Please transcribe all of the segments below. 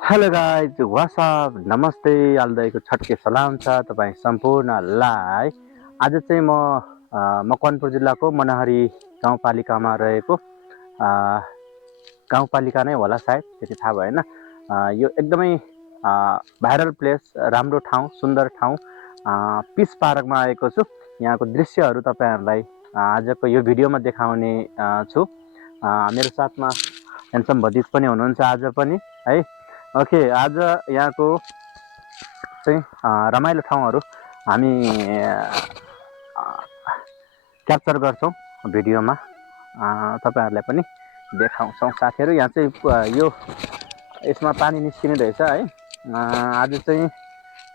Hello guys what's up नमस्ते आलदाईको छटके सलाम छ तपाईँ सम्पूर्णलाई। आज चाहिँ म मकवानपुर जिल्लाको मनहरी गाउँपालिकामा रहेको गाउँपालिका नै होला सायद, त्यति थाहा भएन। यो एकदमै भाइरल प्लेस, राम्रो ठाउँ, सुन्दर ठाउँ पिस पार्कमा आएको छु। यहाँको दृश्यहरू तपाईँहरूलाई आजको यो भिडियोमा देखाउने छु। मेरो साथमा ह्यान्डसम भतिज पनि हुनुहुन्छ आज पनि है। ओके, आज यहाँको चाहिँ रमाइलो ठाउँहरू हामी क्याप्चर गर्छौँ भिडियोमा, तपाईँहरूलाई पनि देखाउँछौँ साथीहरू। यहाँ चाहिँ यो यसमा पानी निस्किने रहेछ है। आज चाहिँ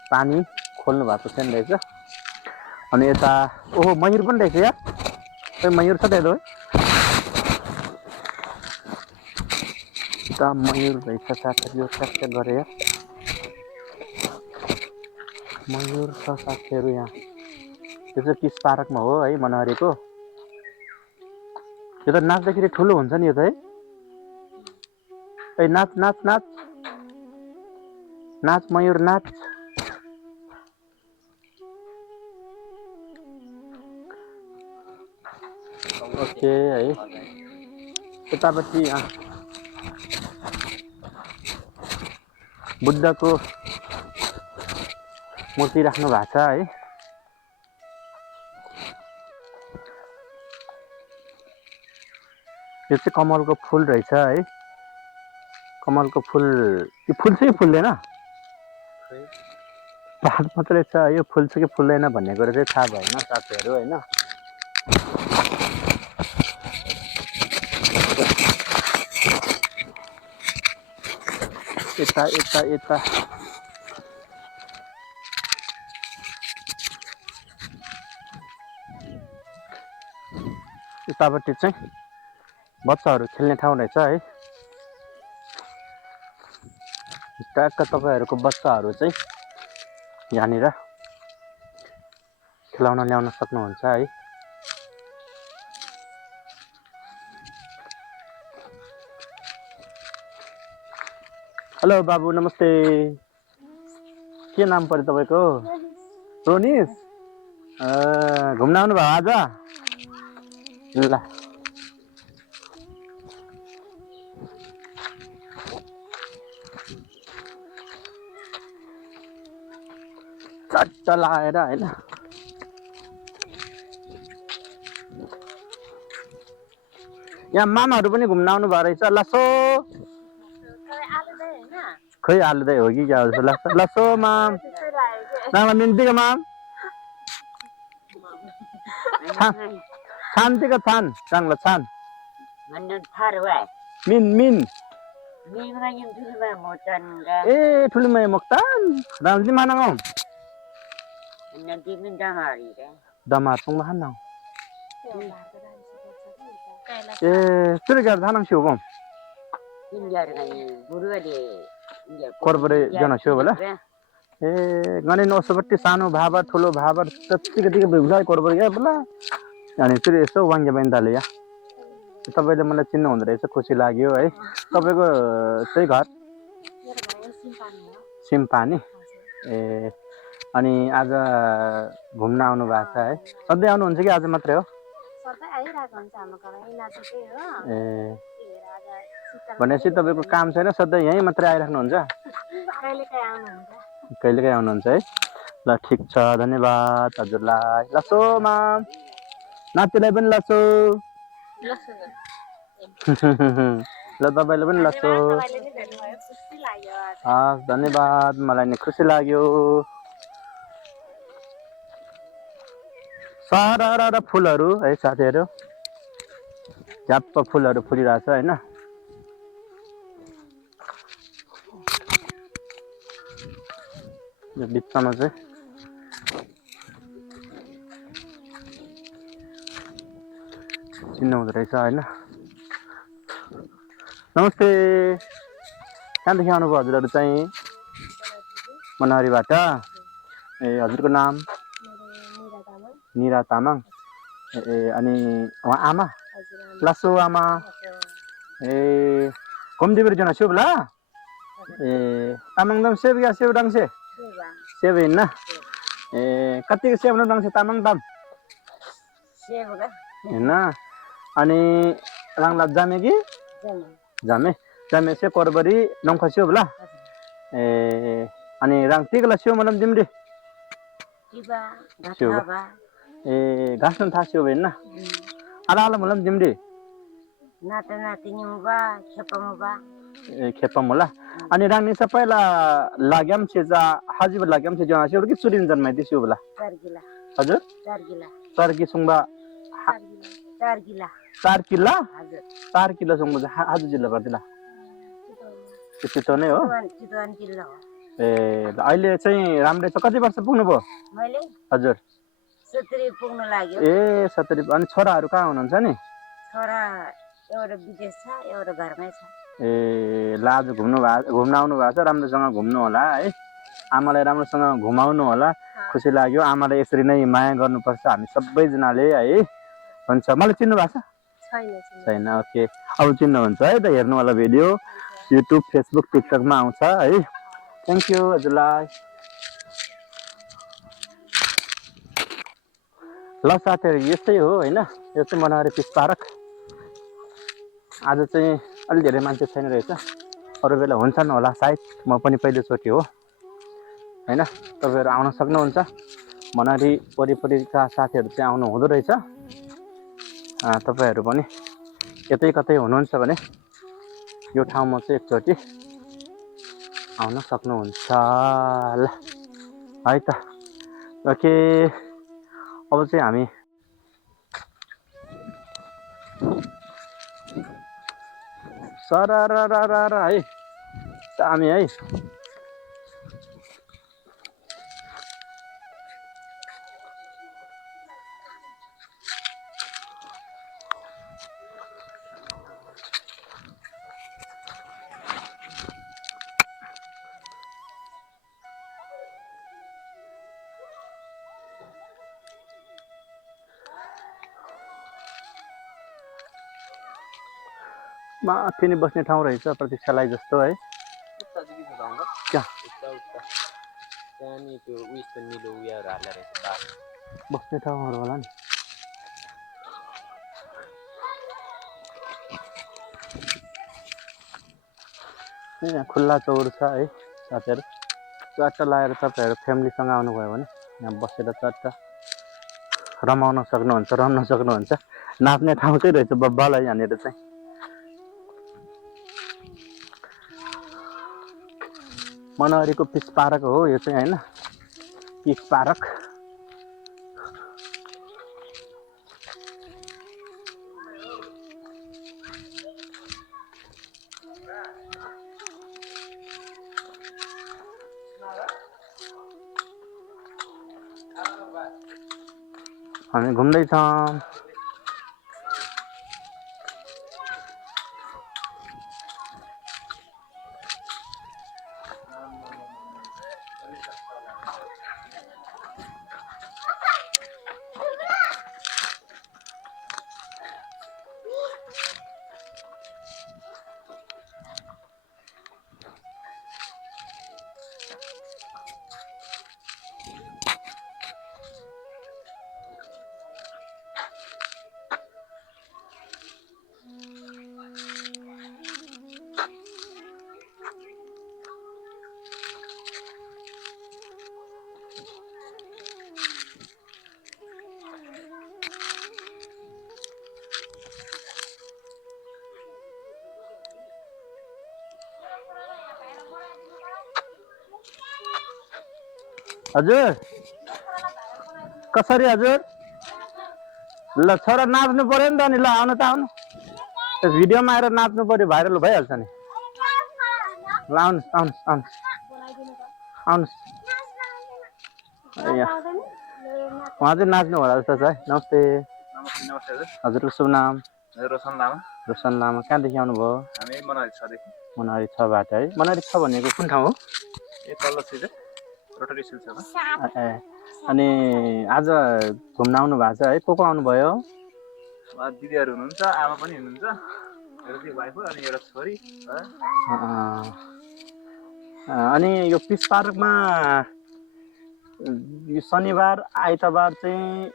पानी खोल्नु भएको छैन रहेछ। अनि यता ओहो मयुर पनि रहेछ यार, खै मयुर छ त्यहाँ त मयुर रहेछ साथीहरू। यो क्याप्चर गरे यार, मयुर छ साथीहरू यहाँ। त्यो चाहिँ पिस पार्कमा हो है, मनहरीको। यो त नाच्दाखेरि ठुलो हुन्छ नि यो त है। ए नाच नाच नाच नाच मयुर नाच। ओके है, यतापट्टि बुद्धको मूर्ति राख्नु भएको छ है। यो चाहिँ कमलको फुल रहेछ है। कमलको फुल, यो फुल्छ कि फुल्दैन? पात मात्रै छ, यो फुल्छ कि फुल्दैन भन्ने कुरा चाहिँ थाहा भएन साथीहरू होइन। यता यता यता यतापट्टि चाहिँ बच्चाहरू खेल्ने ठाउँ रहेछ है। ट्याक्क तपाईँहरूको बच्चाहरू चाहिँ यहाँनिर खेलाउन ल्याउन सक्नुहुन्छ है। हेलो बाबु नमस्ते, के नाम पर्यो तपाईँको? रोनिस। घुम्न आउनु भयो आज? ल चट्ट लाएर होइन। यहाँ मामाहरू पनि घुम्न आउनु भयो रहेछ। लसो खै आलुदै हो कि क्या हो जस्तो लाग्छ। लसो माम नाम मिन्तीको माम छान्तीको छान चाङ्लो छान मिन मिन ए ठुलीमाया मोक्तान रामजी मानाङौ दमार पुङ मानाङ ए सुरगार थानाङ सिउ बम कोरबरे जन सिउ बोला ए गने नोसबट्टी सानो भाबर ठुलो भाबर त्यतिकै भुग्ला कोरबरे या बोला। अनि फेरि यसो वाङ्गे बहिनी या तपाईँले मलाई चिन्नु हुँदो रहेछ, खुसी लाग्यो है। तपाईँको चाहिँ घर सिम्पानी ए। अनि आज घुम्न आउनु भएको छ है। सधैँ आउनुहुन्छ कि आज मात्रै हो? ए भनेपछि तपाईँको काम छैन, सधैँ यहीँ मात्रै आइराख्नुहुन्छ? कहिलेकाहीँ आउनुहुन्छ है। ल ठिक छ, धन्यवाद हजुरलाई। लसो माम नातिलाई पनि लसो। ल तपाईँले पनि लसो। हस् धन्यवाद, मलाई नि खुसी लाग्यो। सारा फुलहरू है साथीहरू, झ्याप्प फुलहरू फुलिरहेछ होइन। यो बिचमा चाहिँ चिन्नु हुँदो रहेछ होइन। नमस्ते, कहाँदेखि आउनुभयो हजुरहरू चाहिँ? मनहरीबाट। ए हजुरको नाम? निरा तामाङ। ए अनि उहाँ आमा? लसो आमा। ए घुमदिबेर जना सिउ बोला ए तामाङदाम सेब या सेब डांसे सेब हिन्न ए कतिको सेब डांसे तामाङदाम हिन्न अनि राङला जामे कि जामे जामे से परबरी नंखा सेब ला ए अनि राङ तिगला सेब मनम दिमदे ए घासन था सेब हिन्न आला आला मलम दिमदे नाता नातिनी मुबा खेपा मुला अनि राङनी सबैला लाग्याम सेजा हाजिब लाग्याम से जना सेउ कि चुरिन जन्माइ दिसु बला 4 गिला हजुर 4 गिला 4 कि सुङबा 4 गिला 4 किला हजुर 4 किलो सुङबा हाजु जिल्ला पर्दिला त्यस्तो नै हो चितवन जिल्ला हो ए अहिले चाहिँ राम्रै छ कति वर्ष पुग्नु भयो मैले हजुर 70 पुग्न लाग्यो ए 70 अनि छोराहरू कहाँ हुनुहुन्छ नि छोरा एउटा विदेश छ एउटा घरमै छ ए ल आज घुम्न आउनु भएको छ राम्रोसँग घुम्नु होला है आमालाई राम्रोसँग घुमाउनु होला खुसी लाग्यो आमालाई यसरी नै माया गर्नुपर्छ हामी सबैजनाले है हुन्छ मलाई चिन्नु भएको छ छैन ओके अब चिन्नुहुन्छ है त हेर्नु होला भिडियो युट्युब फेसबुक टिकटकमा आउँछ है थ्याङ्क यू हजुरलाई ल साथीहरू यस्तै हो होइन यो चाहिँ मनहरी फिस पार्क आज चाहिँ अलि धेरै मान्छे छैन रहेछ अरू बेला हुन्छन् होला सायद म पनि पहिलोचोटि हो होइन तपाईँहरू आउन सक्नुहुन्छ मनहरी वरिपरिका साथीहरू चाहिँ आउनु हुँदो रहेछ तपाईँहरू पनि यतै कतै हुनुहुन्छ भने यो ठाउँमा चाहिँ एकचोटि आउन सक्नुहुन्छ ल है त ओके अब चाहिँ हामी सरारारारा है दामी है माथि नै बस्ने ठाउँ रहेछ प्रतीक्षालाई जस्तो है बस्ने ठाउँहरू होला नि यहाँ खुल्ला चौर छ है साथीहरू चट्टा लगाएर तपाईँहरू फ्यामिलीसँग आउनुभयो भने यहाँ बसेर चट्टा रमाउन सक्नुहुन्छ रम्न सक्नुहुन्छ नाच्ने ठाउँ चाहिँ रहेछ बब्बालाई यहाँनिर चाहिँ मनहरीको फिस पार्क हो यो चाहिँ होइन फिस पार्क हामी घुम्दैछौँ हजुर कसरी हजुर ल छोरा नाच्नु पर्यो नि त नि ल आउनु त आउनु भिडियोमा आएर नाच्नु पर्यो भाइरल भइहाल्छ नि ल आउनुहोस् आउनुहोस् आउनुहोस् आउनुहोस् उहाँ चाहिँ नाच्नु होला जस्तो छ है नमस्ते नमस्ते हजुरको शुभ नाम रोशन लामा कहाँदेखि आउनुभयो हामी मनहरी 6 देखि मनहरी 6 बाट है मनहरी 6 भनेको कुन ठाउँ हो ए तल्लो सिधै रोटरी स्कुल छ ए अनि आज घुम्न आउनु भएको छ है को आउनुभयो दिदीहरू हुनुहुन्छ आमा पनि हुनुहुन्छ एउटा वाइफ अनि एउटा छोरी अनि यो पिस पार्कमा यो शनिबार आइतबार चाहिँ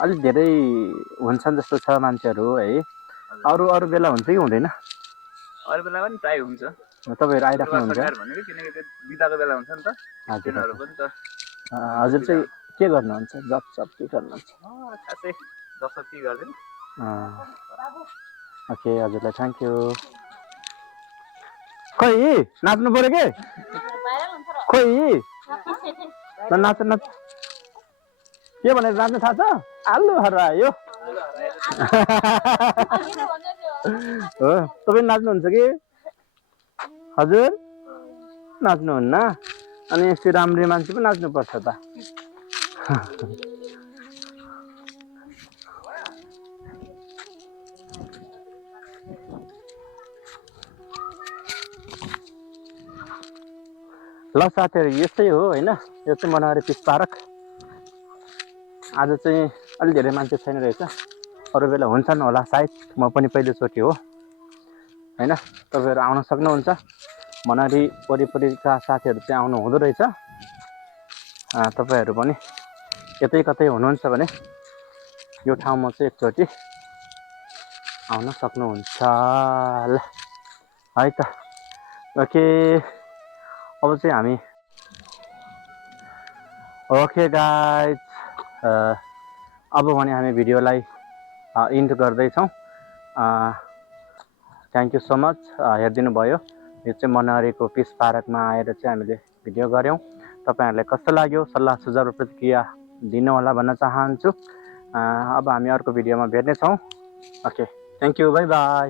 अलिक धेरै हुन्छन् जस्तो छ मान्छेहरू है। अरू अरू बेला हुन्छ कि हुँदैन? अरू बेला पनि प्रायः हुन्छ। तपाईँहरू आइराख्नुहुन्छ? भनेको किनकि त्यो बिदाको बेला हुन्छ नि त, तिनीहरू पनि त। हजुर चाहिँ के गर्नुहुन्छ? जब सब के गर्नुहुन्छ? खासै जसो के गर्दैन। ओके, हजुरलाई थ्याङ्क यू। खोइ नाच्नु पर्यो के? खोइ नाच नाच के भनेर नाच्नु थाहा छ? आलु हरायो हो। तपाईँ नाच्नुहुन्छ कि? हजुर नाच्नुहुन्न? अनि यस्तो राम्री मान्छे पो नाच्नुपर्छ त। ल साथीहरू यस्तै हो होइन, यो चाहिँ मनहरी पिस पार्क। आज चाहिँ अलिक धेरै मान्छे छैन रहेछ, अरू बेला हुन्छन् होला सायद। म पनि पहिलोचोटि हो होइन। तपाईँहरू आउन सक्नुहुन्छ, मनहरी वरिपरिका साथीहरू चाहिँ आउनु हुँदो रहेछ। तपाईँहरू पनि यतै कतै हुनुहुन्छ भने यो ठाउँमा चाहिँ एकचोटि आउन सक्नुहुन्छ ल है त। ओके, अब चाहिँ हामी ओके गाइज, अब भने हामी भिडियोलाई इन्ड गर्दैछौँ। थ्याङ्क यू सो मच हेरिदिनु भयो। यो चाहिँ मनहरीको पिस पार्कमा आएर चाहिँ हामीले भिडियो गऱ्यौँ। तपाईँहरूलाई कस्तो लाग्यो? सल्लाह सुझाव र प्रतिक्रिया दिनु होला भन्न चाहन्छु। अब हामी अर्को भिडियोमा भेट्नेछौँ। Okay, thank you, bye by.